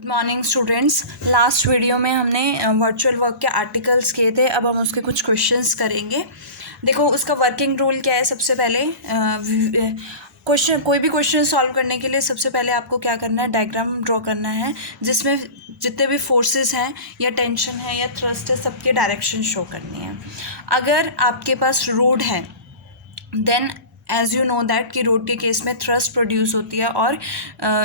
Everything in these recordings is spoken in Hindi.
Good morning students. Last video में हमने वर्चुअल वर्क के आर्टिकल्स किए थे। अब हम उसके कुछ क्वेश्चंस करेंगे। देखो उसका वर्किंग रूल क्या है। सबसे पहले कोई भी क्वेश्चन सॉल्व करने के लिए सबसे पहले आपको क्या करना है, डायग्राम ड्रॉ करना है जिसमें जितने भी फोर्सेस हैं या टेंशन है या थ्रस्ट है सबके डायरेक्शन शो करनी है। अगर आपके पास रोड है then as you know that कि रोड के केस में थ्रस्ट प्रोड्यूस होती है और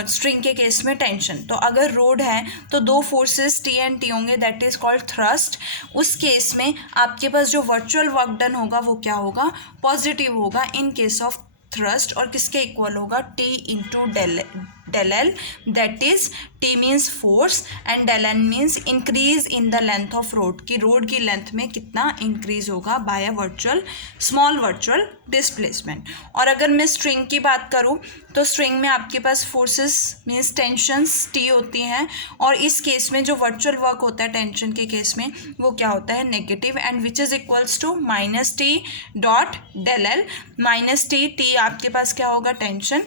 स्ट्रिंग के केस में टेंशन। तो अगर रोड है तो दो फोर्सेस टी एंड टी होंगे, दैट इज कॉल्ड थ्रस्ट। उस केस में आपके पास जो वर्चुअल वर्क डन होगा वो क्या होगा, पॉजिटिव होगा इन केस ऑफ थ्रस्ट। और किसके इक्वल होगा, T into del L, that is T means force and del N means increase in the length of rod, की रोड की लेंथ में कितना इंक्रीज होगा by a small virtual displacement. और अगर मैं स्ट्रिंग की बात करूँ तो स्ट्रिंग में आपके पास फोर्सेस मीन्स टेंशंस T होती हैं और इस केस में जो वर्चुअल वर्क होता है टेंशन के केस में वो क्या होता है, negative, and which is equals to minus T dot del L। Minus T आपके पास क्या होगा, टेंशन,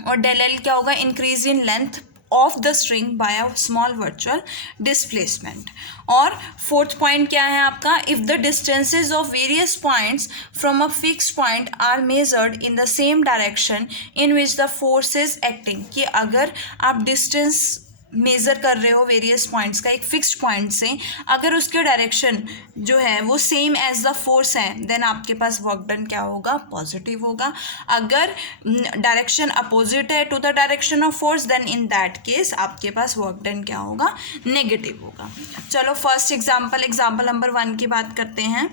और del L क्या होगा, increase in length of the string by a small virtual displacement. और फोर्थ पॉइंट क्या है आपका, if the distances of various points from a fix point are measured in the same direction in which the force is acting, कि अगर आप डिस्टेंस मेज़र कर रहे हो वेरियस पॉइंट्स का एक फिक्स्ड पॉइंट से, अगर उसके डायरेक्शन जो है वो सेम एज द फोर्स है देन आपके पास वर्क डन क्या होगा, पॉजिटिव होगा। अगर डायरेक्शन अपोजिट है to the direction of force then in that case आपके पास वर्क डन क्या होगा, नेगेटिव होगा। चलो फर्स्ट एग्जाम्पल नंबर 1 की बात करते हैं।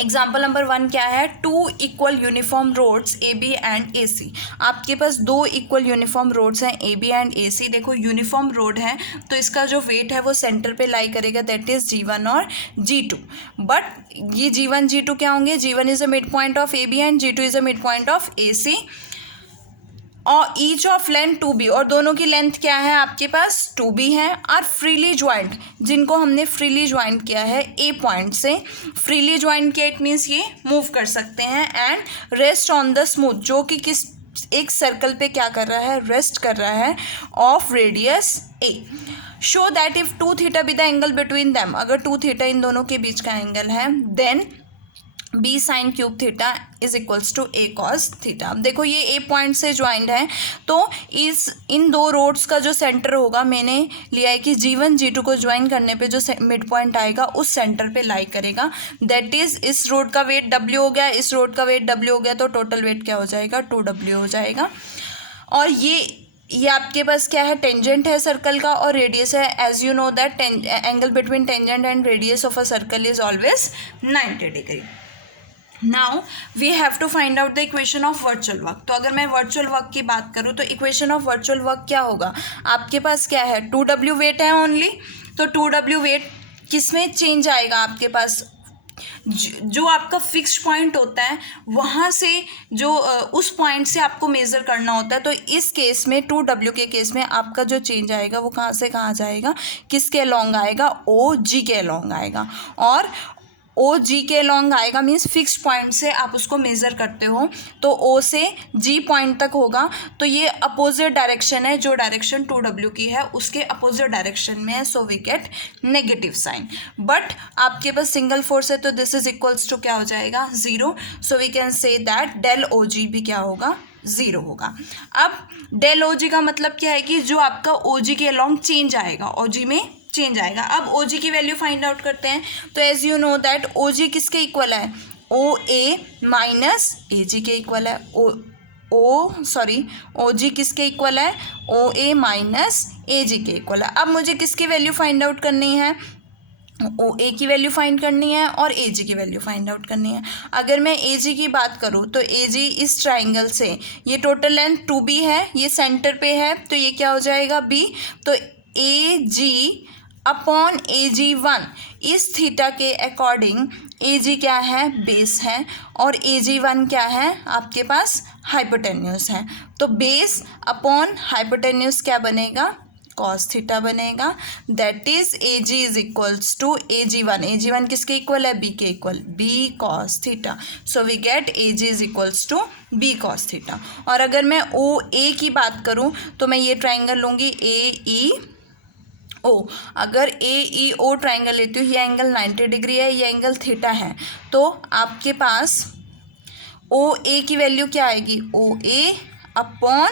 एग्जाम्पल नंबर 1 क्या है, two equal uniform rods A B and A C. आपके पास दो इक्वल यूनिफॉर्म रोड्स हैं ए बी एंड ए सी। देखो यूनिफॉर्म रोड है तो इसका जो वेट है वो सेंटर पे लाई करेगा, दैट इज G1 और G2। बट ये G1 G2 क्या होंगे, G1 is a midpoint of A B and G2 is a midpoint of A C और ईच ऑफ लेंथ 2b, और दोनों की लेंथ क्या है आपके पास 2b है। और फ्रीली ज्वाइंट, जिनको हमने फ्रीली ज्वाइंट किया है ए पॉइंट से, फ्रीली ज्वाइंट किया इट मीन्स ये मूव कर सकते हैं, and rest on the smooth, जो कि किस एक सर्कल पे क्या कर रहा है, रेस्ट कर रहा है, of radius A. Show that if 2 theta be the angle between them, अगर 2 थीटा इन दोनों के बीच का एंगल है then B sine cube theta is equals to A cos theta. देखो ये ए पॉइंट से ज्वाइंट है तो इन दो रोड्स का जो सेंटर होगा, मैंने लिया है कि G1 G2 को ज्वाइन करने पे जो मिड पॉइंट आएगा उस सेंटर पे लाई करेगा, दैट इज इस रोड का वेट W हो गया, इस रोड का वेट W हो गया, तो टोटल वेट क्या हो जाएगा, 2W हो जाएगा। और ये आपके पास क्या है, टेंजेंट है सर्कल का और रेडियस है। As you know that angle between tangent and radius of a circle is always 90 degree. Now we have to find out the equation of virtual work. तो अगर मैं वर्चुअल वर्क की बात करूँ तो इक्वेशन ऑफ वर्चुअल वर्क क्या होगा, आपके पास क्या है, 2W वेट है ओनली, तो 2W वेट किस में चेंज आएगा, आपके पास जो आपका फिक्स्ड पॉइंट होता है वहाँ से जो उस पॉइंट से आपको मेज़र करना होता है। तो इस केस में 2W के केस में आपका जो चेंज आएगा वो कहाँ से कहाँ जाएगा, किसके अलॉन्ग आएगा, OG के अलॉन्ग आएगा। और OG के लॉन्ग आएगा मीन्स फिक्स्ड पॉइंट से आप उसको मेज़र करते हो तो O से G पॉइंट तक होगा, तो ये अपोजिट डायरेक्शन है, जो डायरेक्शन 2W की है उसके अपोजिट डायरेक्शन में है, so we get negative sign. But आपके पास सिंगल फोर्स है तो दिस इज इक्वल्स टू क्या हो जाएगा, 0, so we can say that del OG भी क्या होगा, 0 होगा। अब del OG का मतलब क्या है कि जो आपका OG के अलॉन्ग चेंज आएगा, OG में चेंज आएगा। अब OG की वैल्यू फाइंड आउट करते हैं। तो as you know that OG किसके इक्वल है, OA माइनस AG के इक्वल है। OG किसके इक्वल है, OA माइनस AG के इक्वल है। अब मुझे किसकी वैल्यू फाइंड आउट करनी है, OA की वैल्यू फाइंड करनी है और AG की वैल्यू फाइंड आउट करनी है। अगर मैं AG की बात करूँ तो AG इस ट्राइंगल से, ये टोटल लेंथ 2B है, ये सेंटर पे है तो ये क्या हो जाएगा, B। तो AG अपॉन AG1 इस थीटा के अकॉर्डिंग AG क्या है, बेस है, और AG1 क्या है, आपके पास हाइपोटेन्यूस है। तो बेस अपॉन हाइपोटेन्यूस क्या बनेगा, कॉस थीटा बनेगा, that is A G is equals to A G one. A G one किसके इक्वल है, बी के equal, B cos theta. So we get A G is equals to B cos theta. और अगर मैं ओ ए की बात करूँ तो मैं ये ट्राइंगल लूँगी ए ई ओ। अगर ए ई ओ ट्राइंगल लेती हूँ, ये एंगल 90 डिग्री है, ये एंगल थीटा है, तो आपके पास ओ ए की वैल्यू क्या आएगी, O A upon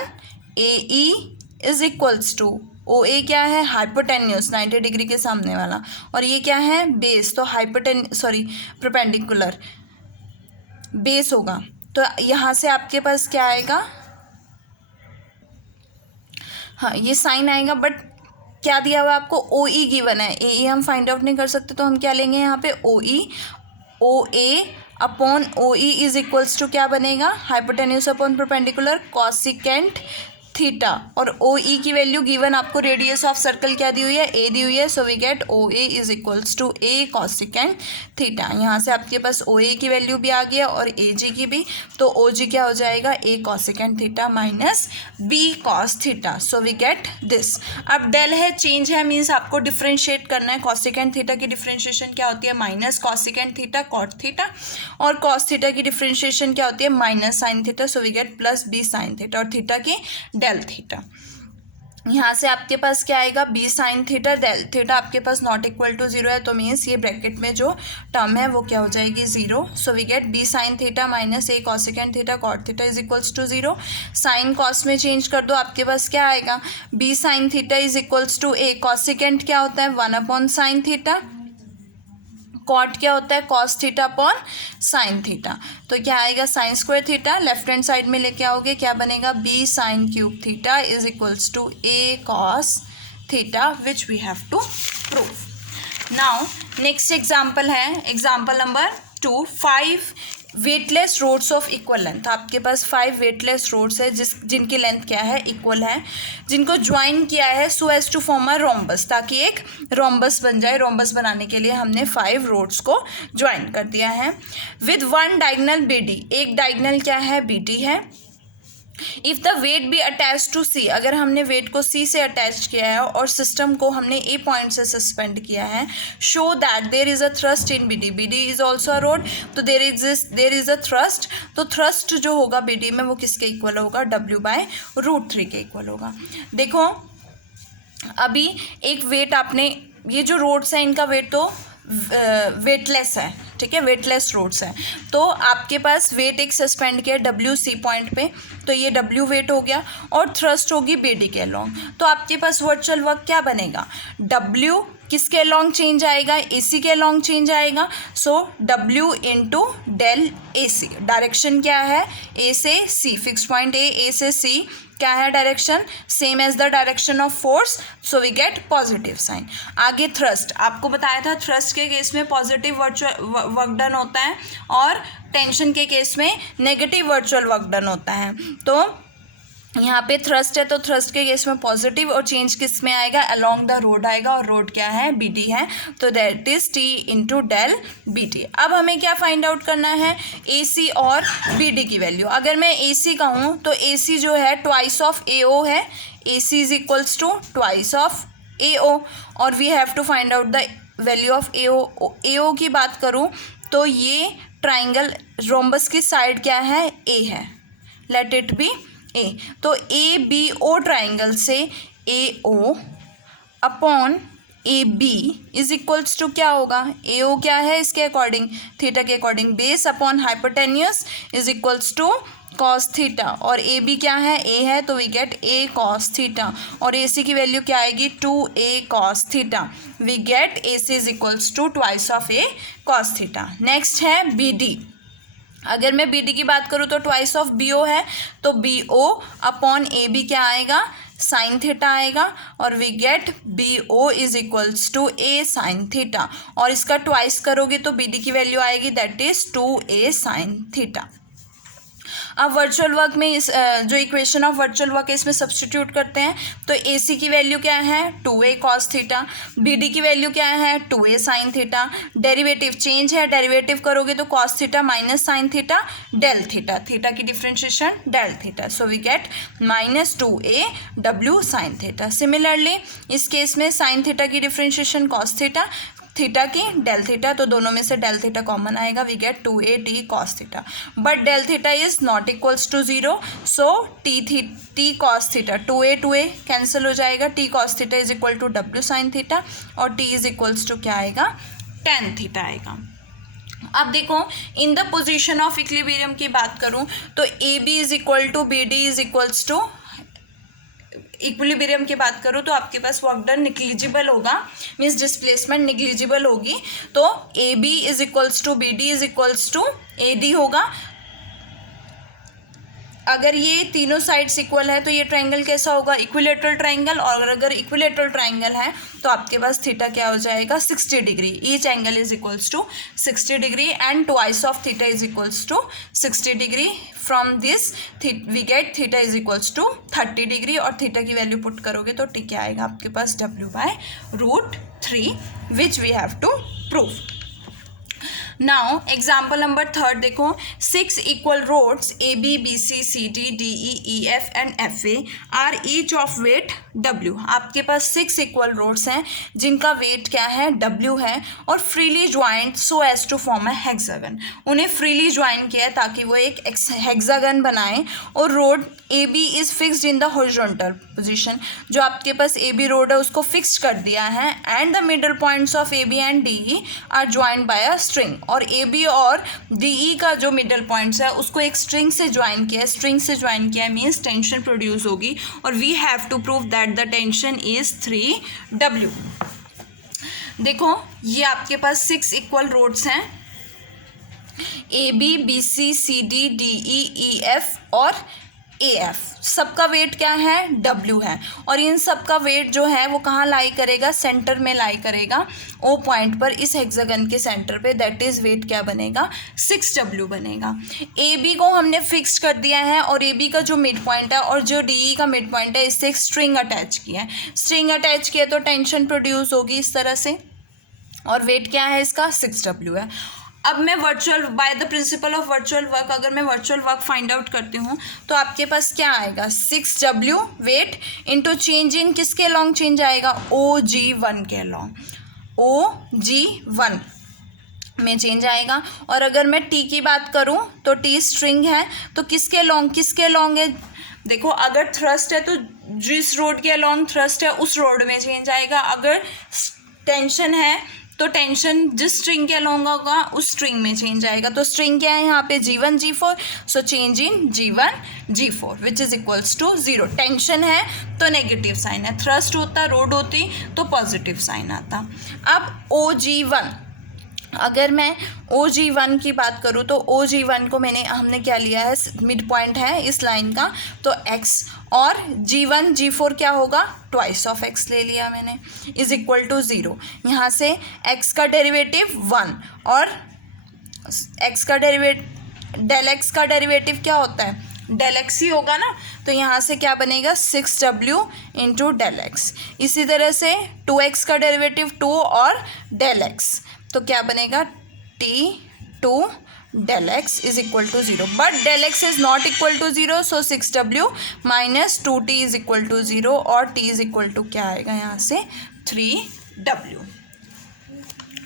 A E is equals to, O A क्या है, हाइपोटेन्यूस 90 डिग्री के सामने वाला, और ये क्या है, बेस, तो परपेंडिकुलर बेस होगा। तो यहाँ से आपके पास क्या आएगा, हाँ ये साइन आएगा, बट क्या दिया हुआ आपको, ओ ई गिवन है, ए ई हम फाइंड आउट नहीं कर सकते, तो हम क्या लेंगे यहाँ पे, O A upon O E is equals to क्या बनेगा, hypotenuse upon perpendicular cosecant theta. और ओ ई की वैल्यू गिवन आपको रेडियस ऑफ सर्कल क्या दी हुई है, ए दी हुई है, so we get O A is equals to A cosecant theta. यहाँ से आपके पास ओ ए की वैल्यू भी आ गया और ए जी की भी, तो ओ जी क्या हो जाएगा, A cosecant theta minus B cos theta. So we get this. अब डेल है, चेंज है, मीन्स आपको डिफ्रेंशिएट करना है। कॉसिकेंट थीटा की डिफ्रेंशिएशन क्या होती है, minus cosecant theta cot theta, और कॉस थीटा की डिफ्रेंशिएशन क्या होती है, minus sine theta, so we get plus B sine theta, और थीटा की डेल थीटा। यहाँ से आपके पास क्या आएगा, B sine theta del theta आपके पास नॉट इक्वल टू जीरो है, तो मीन्स ये ब्रैकेट में जो टर्म है वो क्या हो जाएगी, zero. So we get B sine theta minus A cosecant theta cot theta is equals to zero. Sine cos में चेंज कर दो, आपके पास क्या आएगा, B sine theta is equals to A cosecant क्या होता है, 1 अपॉन साइन थीटा, कॉट क्या होता है, cos theta upon sine theta, तो क्या आएगा, sine square theta, left hand side में लेके आओगे क्या बनेगा, B sine cube theta is equals to A cos theta, which we have to prove. Now next example है, example number 2, 5 weightless rods of equal length. आपके पास 5 वेटलेस रोड्स है जिनकी लेंथ क्या है, इक्वल है, जिनको ज्वाइन किया है so as to form a rhombus, ताकि एक रोम्बस बन जाए। रोम्बस बनाने के लिए हमने 5 रोड्स को ज्वाइन कर दिया है विद 1 डायगोनल बी डी। एक डायगोनल क्या है, बी डी है। If the weight be attach to C, अगर हमने वेट को सी से अटैच किया है और सिस्टम को हमने ए पॉइंट से सस्पेंड किया है, show that there is a thrust in B D, B D is also a rod, तो देर इज अ थ्रस्ट, तो थ्रस्ट जो होगा बी डी में वो किसके इक्वल होगा, W/√3 के इक्वल होगा। देखो अभी एक वेट आपने, ये जो रोड्स हैं इनका वेट तो वेटलेस है, ठीक है, वेटलेस रोड्स है, तो आपके पास वेट एक सस्पेंड किया डब्ल्यू सी पॉइंट पे, तो ये डब्ल्यू वेट हो गया, और थ्रस्ट होगी बी डी के अलॉन्ग, तो आपके पास वर्चुअल वर्क क्या बनेगा, डब्ल्यू किसके अलॉन्ग चेंज आएगा, ए सी के अलॉन्ग चेंज आएगा, so W into del A C. Direction क्या है, ए से सी, फिक्स पॉइंट ए से सी क्या है direction, same as the direction of force, so we get positive sign. आगे थ्रस्ट, आपको बताया था थ्रस्ट के केस में पॉजिटिव वर्क डन होता है और टेंशन के केस में नेगेटिव वर्चुअल वर्क डन होता है। तो यहाँ पे थ्रस्ट है, तो थ्रस्ट के केस में पॉजिटिव, और चेंज किस में आएगा, अलोंग द रोड आएगा, और रोड क्या है, बी डी है, तो that is T into del B D. अब हमें क्या फाइंड आउट करना है, ए सी और बी डी की वैल्यू। अगर मैं ए सी कहूँ तो ए सी जो है ट्वाइस ऑफ ए ओ है, A C is equals to twice of A O, और we have to find out the value of A O. A O की बात करूँ तो ये ट्राइंगल रोम्बस की साइड क्या है, ए है, लेट इट बी ए, तो ए बी ओ ट्राइंगल से A O upon A B is equals to क्या होगा, ए ओ क्या है इसके अकॉर्डिंग, थीटा के according, base upon hypotenuse is equals to cos theta, और ए बी क्या है, ए है, तो we get A cos theta, और ए सी की वैल्यू क्या आएगी, 2a cos theta, we get A C is equals to twice of A cos theta. Next है बी डी। अगर मैं बी डी की बात करूँ तो ट्वाइस ऑफ बी ओ है, तो B O upon A B क्या आएगा, साइन थीटा आएगा, और we get B O is equals to A sine theta, और इसका ट्वाइस करोगे तो बी डी की वैल्यू आएगी, that is 2a sine theta. अब वर्चुअल वर्क में इस जो इक्वेशन ऑफ वर्चुअल वर्क है इसमें सब्स्टिट्यूट करते हैं, तो AC की वैल्यू क्या है 2A cos थीटा, BD की वैल्यू क्या है 2A sin theta, derivative change है, डेरिवेटिव करोगे तो cos theta minus sine theta del theta, theta की differentiation del theta, so we get minus 2A W sin theta. Similarly इस केस में साइन थीटा की डिफ्रेंशिएशन cos थीटा, थीटा की डेल थीटा, तो दोनों में से डेल थीटा कॉमन आएगा, we get 2A t cos theta, but del theta is not equals to 0, so t cos theta 2A cancel हो जाएगा, t cos theta is equal to W sin theta, और t इज इक्वल्स टू क्या आएगा tan थीटा आएगा। अब देखो in the position of equilibrium की बात करूं तो AB is equal to BD is equals to, equilibrium की बात करूँ तो आपके पास वर्क डन निग्लिजिबल होगा, मीन्स डिस्प्लेसमेंट निग्लिजिबल होगी, तो AB is equals to BD is equals to AD होगा। अगर ये तीनों साइड्स इक्वल है तो ये ट्रायंगल कैसा होगा इक्विलेटरल ट्रायंगल, और अगर इक्विलेटरल ट्रायंगल है तो आपके पास थीटा क्या हो जाएगा 60 degree, each angle is equals to 60 degree and twice of theta is equals to 60 degree. From this we get theta is equals to 30 degree, और थीटा की वैल्यू पुट करोगे तो ठीक क्या आएगा आपके पास W/√3 which we have to prove. Now example number 3 देखो, 6 equal rods AB BC CD DE EF and FA are each of weight W। आपके पास 6 इक्वल रोड्स हैं जिनका वेट क्या है W है, और freely joint so as to form a hexagon, उन्हें फ्रीली ज्वाइन किया है ताकि वो एक हेक्सागन बनाएं, और rod AB is fixed in the horizontal position, जो आपके पास AB रोड है उसको फिक्स्ड कर दिया है, and the middle points of AB and DE are joined by a string, और AB और DE का जो मिडल पॉइंट्स है उसको एक स्ट्रिंग से ज्वाइन किया है, स्ट्रिंग से ज्वाइन किया है मीन्स टेंशन प्रोड्यूस होगी, और we have to prove that the tension is 3W। देखो ये आपके पास 6 इक्वल रोड्स हैं, AB BC CD DE EF और AF, सबका वेट क्या है W है, और इन सबका वेट जो है वो कहाँ लाई करेगा सेंटर में लाई करेगा O पॉइंट पर, इस हेक्सागन के सेंटर पे, दैट इज वेट क्या बनेगा 6W बनेगा। AB को हमने फिक्स कर दिया है, और AB का जो मिड पॉइंट है और जो DE का मिड पॉइंट है इससे एक स्ट्रिंग अटैच किया है, स्ट्रिंग अटैच किया तो टेंशन प्रोड्यूस होगी इस तरह से, और वेट क्या है इसका 6W है। अब मैं virtual by the principle of virtual work अगर मैं वर्चुअल वर्क फाइंड आउट करती हूँ तो आपके पास क्या आएगा 6W weight into change in किसके लॉन्ग चेंज आएगा OG1 के लॉन्ग, OG1 में चेंज आएगा। और अगर मैं T की बात करूँ तो T स्ट्रिंग है तो किसके लॉन्ग है, देखो अगर थ्रस्ट है तो जिस रोड के अलॉन्ग थ्रस्ट है उस रोड में चेंज आएगा, अगर टेंशन है तो टेंशन जिस स्ट्रिंग के अलॉन्ग होगा उस स्ट्रिंग में चेंज आएगा। तो स्ट्रिंग क्या है यहाँ पे G1 G4, so change in G1 G4 which is equals to 0। Tension है तो नेगेटिव साइन है, थ्रस्ट होता रोड होती तो पॉजिटिव साइन आता। अब OG1, अगर मैं OG1 की बात करूँ तो OG1 को हमने क्या लिया है मिड पॉइंट है इस लाइन का तो x, और G1 G4 क्या होगा ट्वाइस ऑफ x ले लिया मैंने, इज इक्वल टू 0। यहाँ से x का डेरिवेटिव 1 और x का डेल x का डेरिवेटिव क्या होता है डेल x ही होगा ना, तो यहाँ से क्या बनेगा 6W इंटू डेल x। इसी तरह से 2x का डेरिवेटिव 2 और डेल x, तो क्या बनेगा T2 del x is equal to 0, but del x is not equal to 0, so 6W minus 2T is equal to 0, और T इज इक्वल टू क्या आएगा यहाँ से 3W,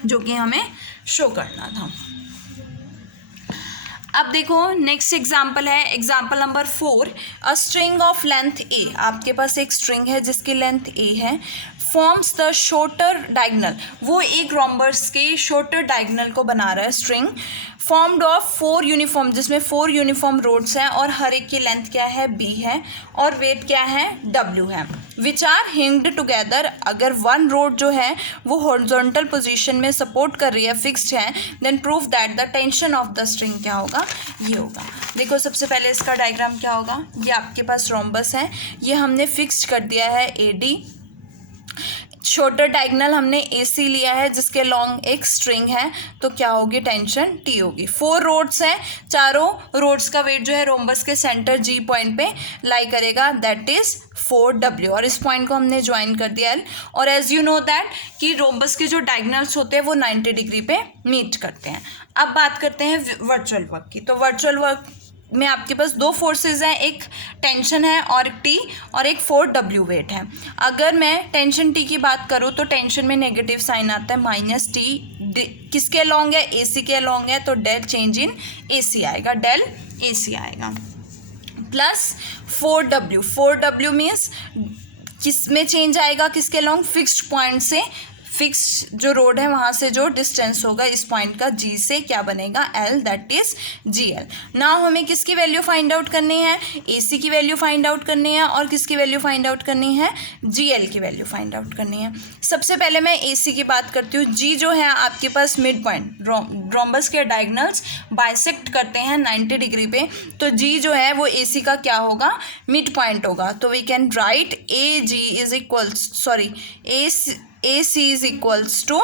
जो कि हमें शो करना था। अब देखो नेक्स्ट एग्जाम्पल है example number 4, a string of length A, आपके पास एक स्ट्रिंग है जिसकी लेंथ A है, फॉर्म्स द शॉर्टर डायगोनल, वो एक रोम्बस के शॉर्टर डायगोनल को बना रहा है स्ट्रिंग, फॉर्म्ड ऑफ 4 यूनिफॉर्म, जिसमें 4 यूनिफॉर्म रोड्स हैं और हर एक की लेंथ क्या है B है और वेट क्या है W है, विच आर हिंग्ड टुगेदर। अगर वन रोड जो है वो हॉरिजॉन्टल पोजीशन में सपोर्ट कर रही है, फिक्स्ड है, then prove that the tension of the string क्या होगा, ये होगा। देखो सबसे पहले इसका डायग्राम क्या होगा, ये आपके पास रोम्बस है, ये हमने फिक्स्ड कर दिया है AD, शॉर्टर डायगोनल हमने AC लिया है जिसके लॉन्ग एक स्ट्रिंग है, तो क्या होगी, टेंशन T होगी। 4 रोड्स हैं, चारों रोड्स का वेट जो है रोम्बस के सेंटर G पॉइंट पे लाई करेगा, दैट इज 4W, और इस पॉइंट को हमने ज्वाइन कर दिया L। और एज यू नो दैट कि रोम्बस के जो डायगोनल्स होते हैं वो 90 डिग्री पे मीट करते हैं। अब बात करते हैं वर्चुअल वर्क की। तो वर्चुअल वर्क में आपके पास 2 फोर्सेस हैं, एक टेंशन है और T, और एक 4W वेट है। अगर मैं टेंशन T की बात करूँ तो टेंशन में नेगेटिव साइन आता है -T, किसके लॉन्ग है, AC के लॉन्ग है, तो डेल चेंज इन AC आएगा, डेल AC आएगा, प्लस 4W मीन्स किस में चेंज आएगा, किसके लॉन्ग, फिक्स्ड पॉइंट से, फिक्स जो रोड है वहाँ से जो डिस्टेंस होगा इस पॉइंट का G से क्या बनेगा, L, that is GL। Now हमें किसकी वैल्यू फाइंड आउट करनी है, AC की वैल्यू फाइंड आउट करनी है, और किसकी वैल्यू फाइंड आउट करनी है, GL की वैल्यू फाइंड आउट करनी है। सबसे पहले मैं AC की बात करती हूँ। G जो है आपके पास मिड पॉइंट, रोम्बस के डायगोनल्स बाइसेक्ट करते हैं 90 डिग्री पे, तो G जो है वो AC का क्या होगा, मिड पॉइंट होगा। तो we can write AC is equals to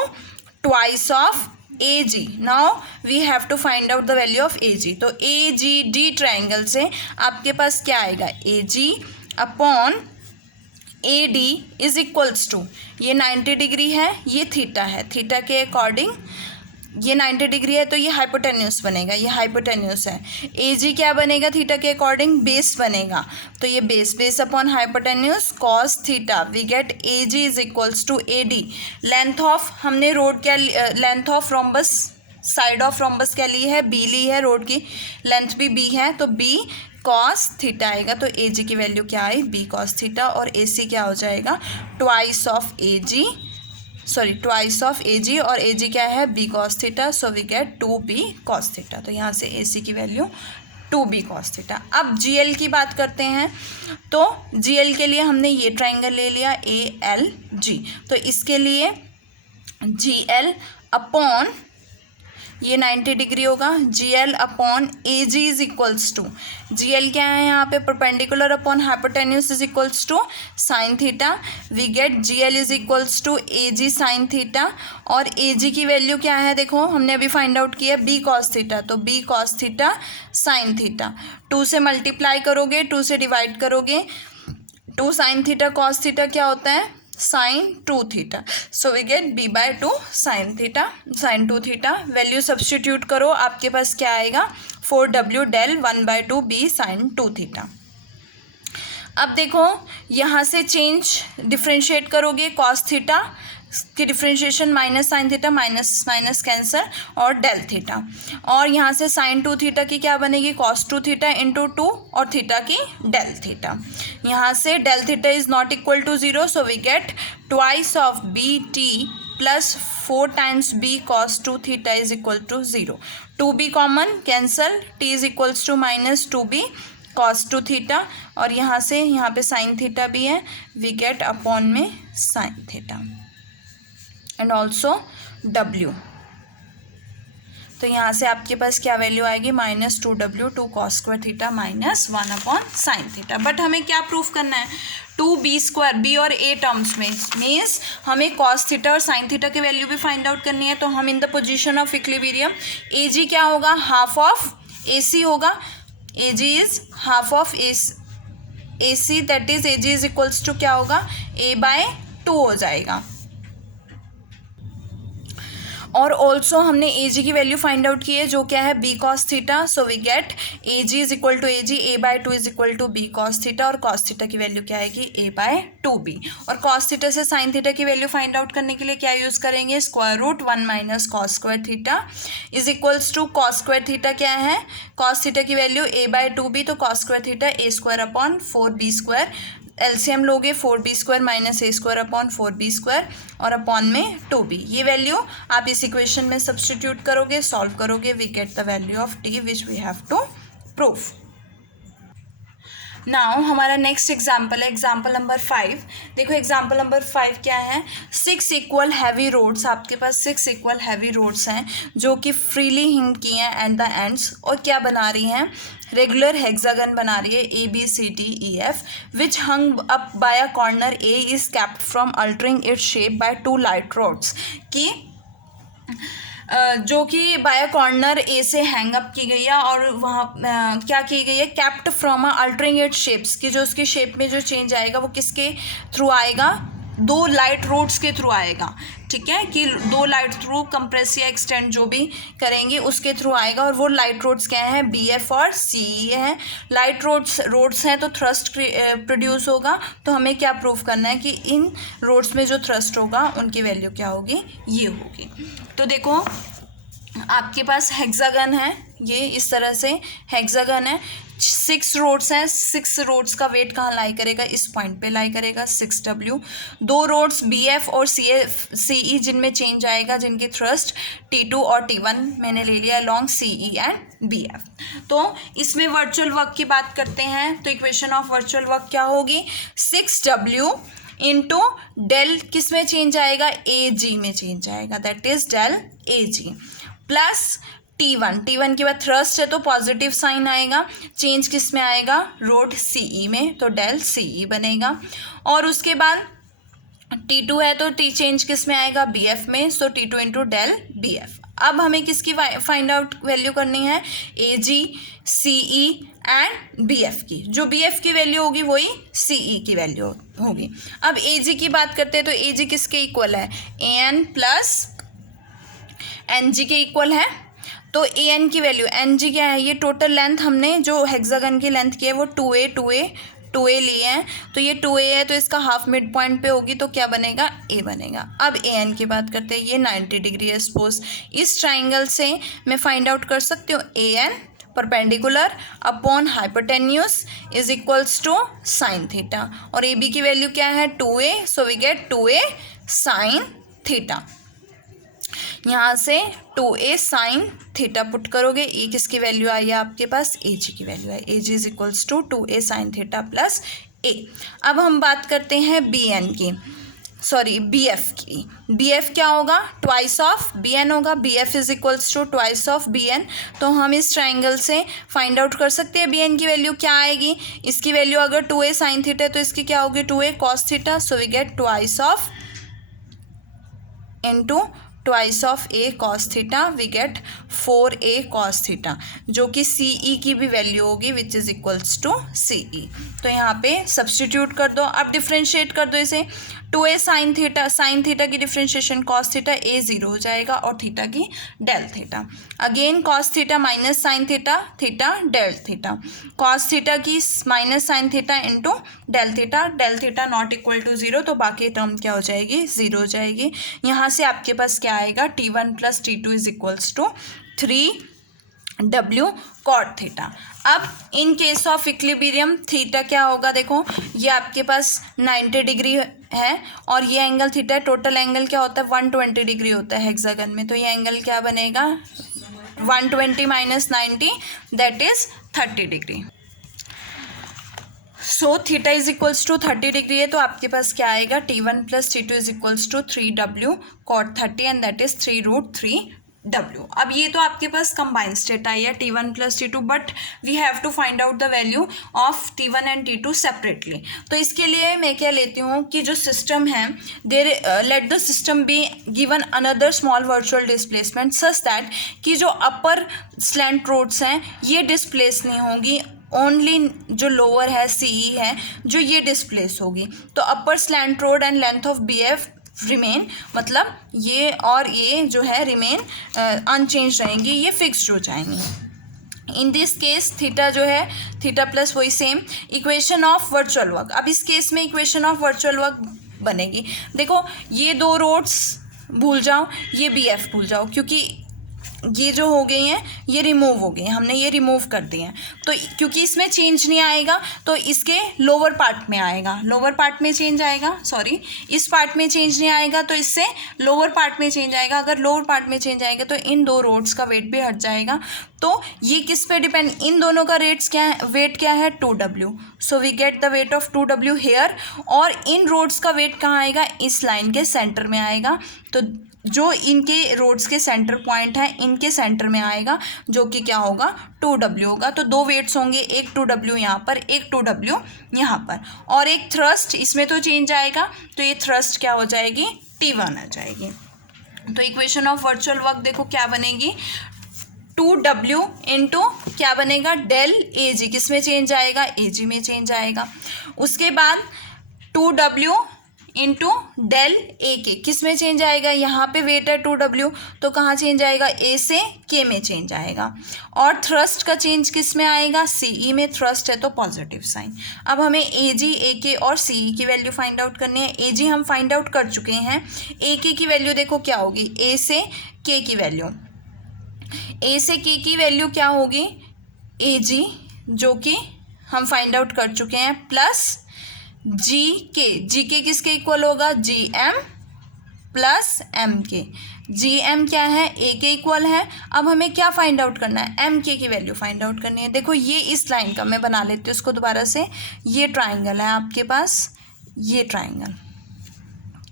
twice of AG. Now we have to find out the value of AG. तो AGD ट्राइंगल से आपके पास क्या आएगा, AG upon AD is equals to, ये 90 डिग्री है, ये थीटा है, थीटा के अकॉर्डिंग ये 90 डिग्री है तो ये हाइपोटेन्यूस बनेगा, ये हाइपोटेन्यूस है। AG क्या बनेगा, थीटा के अकॉर्डिंग बेस बनेगा, तो ये base upon hypotenuse cos theta, we get AG is equals to AD। Length of हमने रोड क्या, length of rhombus, side of rhombus क्या ली है, B ली है, रोड की लेंथ भी B है, तो B कॉस थीटा आएगा, तो AG की वैल्यू क्या आई, B कॉस थीटा, और AC क्या हो जाएगा, ट्वाइस ऑफ AG, और AG क्या है, B cos theta, so we get 2B cos theta. तो यहाँ से AC की वैल्यू 2B कॉस थीटा। अब GL की बात करते हैं, तो GL के लिए हमने ये ट्राइंगल ले लिया ALG, तो इसके लिए GL अपॉन ये 90 डिग्री होगा, GL upon AG is equals to, GL क्या है यहाँ पे, perpendicular upon hypotenuse is equals to sine theta, we get GL is equals to AG sine theta, और AG की वैल्यू क्या है, देखो हमने अभी फाइंड आउट किया B कॉस थीटा, तो B cos theta sine theta, 2 से मल्टीप्लाई करोगे, 2 से डिवाइड करोगे, 2 साइन थीटा कॉस थीटा क्या होता है, sine 2 theta, so we get B by 2 sine theta, sine 2 theta. Value substitute करो, आपके पास क्या आएगा, 4W del 1/2 B sign 2 theta. अब देखो यहाँ से चेंज डिफ्रेंशिएट करोगे, कॉस थीटा की differentiation minus sine theta, minus cancer, और डेल थीटा, और यहाँ से साइन 2 थीटा की क्या बनेगी, कॉस 2 थीटा इंटू 2, और थीटा की डेल थीटा। यहाँ से del theta is not equal to 0, so we get twice of BT plus 4 times B cos 2 theta is equal to 0। 2B common cancel, T is equals to minus 2B cos 2 theta, और यहाँ से यहाँ पे साइन थीटा भी है, वी गेट अपॉन में sine theta and also W। तो यहाँ से आपके पास क्या वैल्यू आएगी, -2W 2 cos square theta minus 1 upon sine theta. But हमें क्या प्रूफ करना है, 2B स्क्वायर, B और A टर्म्स में, मीन्स हमें कॉस थीटा और साइन थीटा की वैल्यू भी फाइंड आउट करनी है। तो हम in the position of equilibrium, AG क्या होगा, हाफ ऑफ AC होगा, AG is half of AC, that is AG is equals to क्या होगा, A/2 हो जाएगा। और ऑल्सो हमने AG की वैल्यू फाइंड आउट की है जो क्या है, B cos theta, so we get AG is equal to AG, A/2 is equal to B cos theta, और कॉस थीटा की वैल्यू क्या आएगी, A/2B। और कॉस थीटा से साइन थीटा की वैल्यू फाइंड आउट करने के लिए क्या यूज़ करेंगे, square root 1 minus cos square theta is equals to cos square theta क्या है, कॉस थीटा की वैल्यू A/2B, तो cos square theta A square upon 4B square, LCM लोगे 4B square minus A square upon 4B square, और अपॉन में 2B। ये वैल्यू आप इस इक्वेशन में सब्सटीट्यूट करोगे, सॉल्व करोगे, we get the value of T which we have to prove. Now हमारा नेक्स्ट एग्जाम्पल है एग्जाम्पल नंबर 5। देखो एग्जाम्पल नंबर 5 क्या है, 6 इक्वल हैवी रोड्स, आपके पास 6 इक्वल हैवी रोड्स हैं जो कि फ्रीली हिंग की हैं एट द एंड्स, और क्या बना रही हैं, रेगुलर हेक्सागन बना रही है ABCDEF, which hung up by a corner A is kept from altering its shape by 2 light rods, की जो कि बाय कॉर्नर ए से हैंग अप की गई है और वहाँ क्या की गई है, kept from altering it shapes, की जो उसकी शेप में जो चेंज आएगा वो किसके थ्रू आएगा, 2 लाइट रोड्स के थ्रू आएगा, ठीक है, कि 2 लाइट थ्रू कंप्रेस या एक्सटेंड जो भी करेंगे उसके थ्रू आएगा। और वो लाइट रोड्स क्या हैं, BF और CE हैं। लाइट रोड्स हैं तो थ्रस्ट प्रोड्यूस होगा, तो हमें क्या प्रूव करना है कि इन रोड्स में जो थ्रस्ट होगा उनकी वैल्यू क्या होगी, ये होगी। तो देखो आपके पास हेक्सागन है, ये इस तरह से हेक्सागन है, 6 रोड्स हैं, 6 रोड्स का वेट कहाँ लाई करेगा, इस पॉइंट पे लाई करेगा 6W। 2 रोड्स BF और CE जिनमें चेंज आएगा, जिनकी थ्रस्ट T2 और T1 मैंने ले लिया लॉन्ग CE एंड BF। तो इसमें वर्चुअल वर्क की बात करते हैं, तो इक्वेशन ऑफ वर्चुअल वर्क क्या होगी, 6W इंटू डेल किस में चेंज आएगा, AG में चेंज आएगा, that is del AG, plus T1 के बाद थ्रस्ट है तो पॉजिटिव साइन आएगा, चेंज किस में आएगा, रोड CE में, तो डेल CE बनेगा। और उसके बाद T2 है तो T चेंज किस में आएगा, BF में, सो T2 इंटू डेल BF। अब हमें किसकी फाइंड आउट वैल्यू करनी है, AG CE एंड BF की, जो BF की वैल्यू होगी वही CE की वैल्यू होगी। अब AG की बात करते हैं तो AG किसके इक्वल है, AN प्लस NG के इक्वल है, तो AN की वैल्यू, NG क्या है, ये टोटल लेंथ हमने जो हेक्सागन की लेंथ की है वो 2A लिए हैं, तो ये 2A है तो इसका हाफ मिड पॉइंट पे होगी, तो क्या बनेगा, A बनेगा। अब AN की बात करते हैं, ये 90 डिग्री है सपोज, इस ट्राइंगल से मैं फाइंड आउट कर सकती हूँ AN perpendicular upon hypotenuse is equals to sine theta, और AB की वैल्यू क्या है, 2A, so we get 2A sine theta. यहाँ से 2A साइन थीटा पुट करोगे, ए किसकी वैल्यू आई है आपके पास, AG की वैल्यू है, AG is equals to 2A sine theta plus A। अब हम बात करते हैं BF की। BF क्या होगा, ट्वाइस ऑफ BN होगा, BF is equals to twice of BN, तो हम इस ट्राइंगल से फाइंड आउट कर सकते हैं BN की वैल्यू क्या आएगी, इसकी वैल्यू अगर 2A साइन थीटा तो इसकी क्या होगी, 2A cos theta, so we get twice of into twice of A cos theta, we get 4A cos theta, जो कि CE की भी वैल्यू होगी which is equals to CE। तो यहाँ पे सब्सटीट्यूट कर दो, अब डिफ्रेंशिएट कर दो इसे, 2A साइन थीटा की डिफ्रेंशिएशन कॉस थीटा, A 0 हो जाएगा और थीटा की del theta, again cos theta minus sine theta, theta del theta, cos theta की minus sine theta into del theta not equal to 0, तो बाकी टर्म क्या हो जाएगी, 0 हो जाएगी। यहाँ से आपके पास क्या आएगा, T1 plus T2 is equals to 3W cot theta. अब in case of equilibrium theta क्या होगा, देखो ये आपके पास 90 डिग्री है और ये एंगल थीटा, टोटल एंगल क्या होता है 120 डिग्री होता है हेक्सागन में, तो ये एंगल क्या बनेगा 120 minus 90 that is 30 degree. So theta is equals to 30 degree है, तो आपके पास क्या आएगा, T1 plus T2 is equals to 3W cot 30 and that is 3√3W। अब ये तो आपके पास कंबाइंड स्टेट आई है T1 plus T2, but we have to find out the value of T1 and T2 separately. तो इसके लिए मैं क्या लेती हूँ कि जो सिस्टम है there let the system be given another small virtual displacement such that कि जो अपर स्लैंट रोड्स हैं ये डिस्प्लेस नहीं होगी, ओनली जो लोअर है CE है जो ये डिस्प्लेस होगी। तो upper slant rod end length of BF remain, मतलब ये और ये जो है रिमेन अनचेंज रहेंगी, ये फिक्स्ड हो जाएंगी। इन दिस केस थीटा जो है थीटा प्लस वही same equation of virtual work. अब इस केस में इक्वेशन ऑफ वर्चुअल वर्क बनेगी, देखो ये 2 रोड्स भूल जाओ, ये BF भूल जाओ, क्योंकि ये जो हो गई हैं ये रिमूव हो गई, हमने ये रिमूव कर दिए हैं, तो क्योंकि इसमें चेंज नहीं आएगा तो इसके लोअर पार्ट में आएगा, लोअर पार्ट में चेंज आएगा, सॉरी इस पार्ट में चेंज नहीं आएगा तो इससे लोअर पार्ट में चेंज आएगा। अगर लोअर पार्ट में चेंज आएगा तो इन 2 रोड्स का वेट भी हट जाएगा, तो ये किस पे डिपेंड, इन दोनों का रेट्स क्या है, वेट क्या है 2W, so we get the weight of 2W here. और इन रोड्स का वेट कहाँ आएगा, इस लाइन के सेंटर में आएगा, तो जो इनके रोड्स के सेंटर पॉइंट है इनके सेंटर में आएगा, जो कि क्या होगा 2W होगा। तो दो वेट्स होंगे, एक 2W यहाँ पर, एक 2W यहाँ पर, और एक थ्रस्ट इसमें तो चेंज आएगा, तो ये थ्रस्ट क्या हो जाएगी T1 आ जाएगी। तो इक्वेशन ऑफ वर्चुअल वर्क देखो क्या बनेगी, 2W इंटू क्या बनेगा डेल AG, किस में चेंज आएगा AG में चेंज आएगा। उसके बाद 2W इंटू डेल AK, किस में चेंज आएगा, यहाँ पे वेट है 2W, तो कहाँ चेंज आएगा A से K में चेंज आएगा। और थ्रस्ट का चेंज किस में आएगा CE में, थ्रस्ट है तो पॉजिटिव साइन। अब हमें AG AK और CE की वैल्यू फाइंड आउट करनी है। AG हम फाइंड आउट कर चुके हैं, AK की वैल्यू देखो क्या होगी, A से K की वैल्यू, A से K की वैल्यू क्या होगी AG, जो कि हम फाइंड आउट कर चुके हैं, प्लस जी के किसके इक्वल होगा GM प्लस MK, GM क्या है A के इक्वल है। अब हमें क्या फाइंड आउट करना है, MK की वैल्यू फाइंड आउट करनी है। देखो ये इस लाइन का मैं बना लेती हूँ इसको दोबारा से, ये ट्राइंगल है आपके पास, ये ट्राइंगल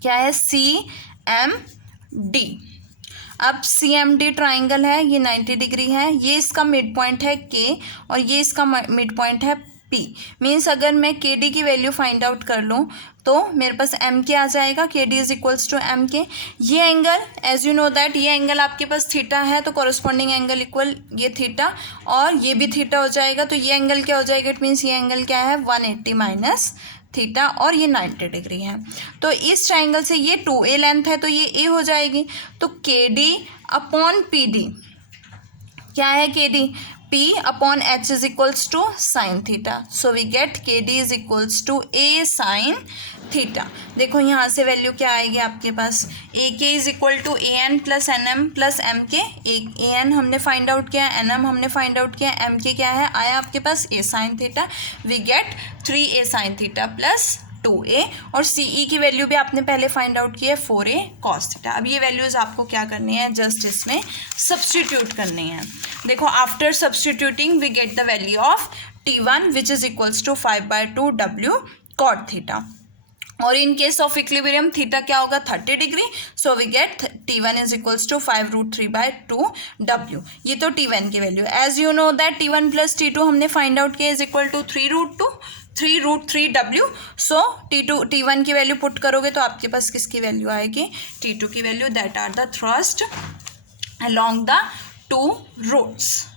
क्या है CMD। अब CMD ट्राइंगल है, ये 90 डिग्री है, ये इसका मिड पॉइंट है K और ये इसका मिड पॉइंट है P। मीन्स अगर मैं KD की वैल्यू फाइंड आउट कर लूँ तो मेरे पास MK आ जाएगा, KD is equals to MK। ये angle as you know that, ये एंगल आपके पास थीटा है, तो कॉरस्पॉन्डिंग एंगल इक्वल ये थीटा और ये भी थीटा हो जाएगा, तो ये एंगल क्या हो जाएगा, इट मीन्स ये एंगल क्या है 180 माइनस थीटा और ये 90 डिग्री है। तो इस ट्राइंगल से ये 2A लेंथ है तो ये A हो जाएगी, तो KD अपॉन PD क्या है, KD P upon H is equals to sine theta, so we get KD is equals to A sine theta. देखो यहाँ से वैल्यू क्या आएगी आपके पास, AK is equal to AN plus NM plus MK। AN हमने फाइंड आउट किया, NM हमने फाइंड आउट किया, MK क्या है आया आपके पास A sine theta, we get 3A sine theta plus 2A। और CE की वैल्यू भी आपने पहले फाइंड आउट की है 4A कॉस थीटा। अब ये वैल्यूज़ आपको क्या करनी है, जस्ट इसमें सब्सटीट्यूट करनी है। देखो after substituting we get the value of T1 which is equals to 5/2W cot theta. और in case of equilibrium theta क्या होगा 30 degree, so we get T1 is equals to 5√3/2W। ये तो T1 की वैल्यू। As you know that T1 plus T2 हमने फाइंड आउट किया is equal to 3√3W। So T1 की वैल्यू पुट करोगे तो आपके पास किसकी वैल्यू आएगी, T2 की value, that are the thrust along the two roads।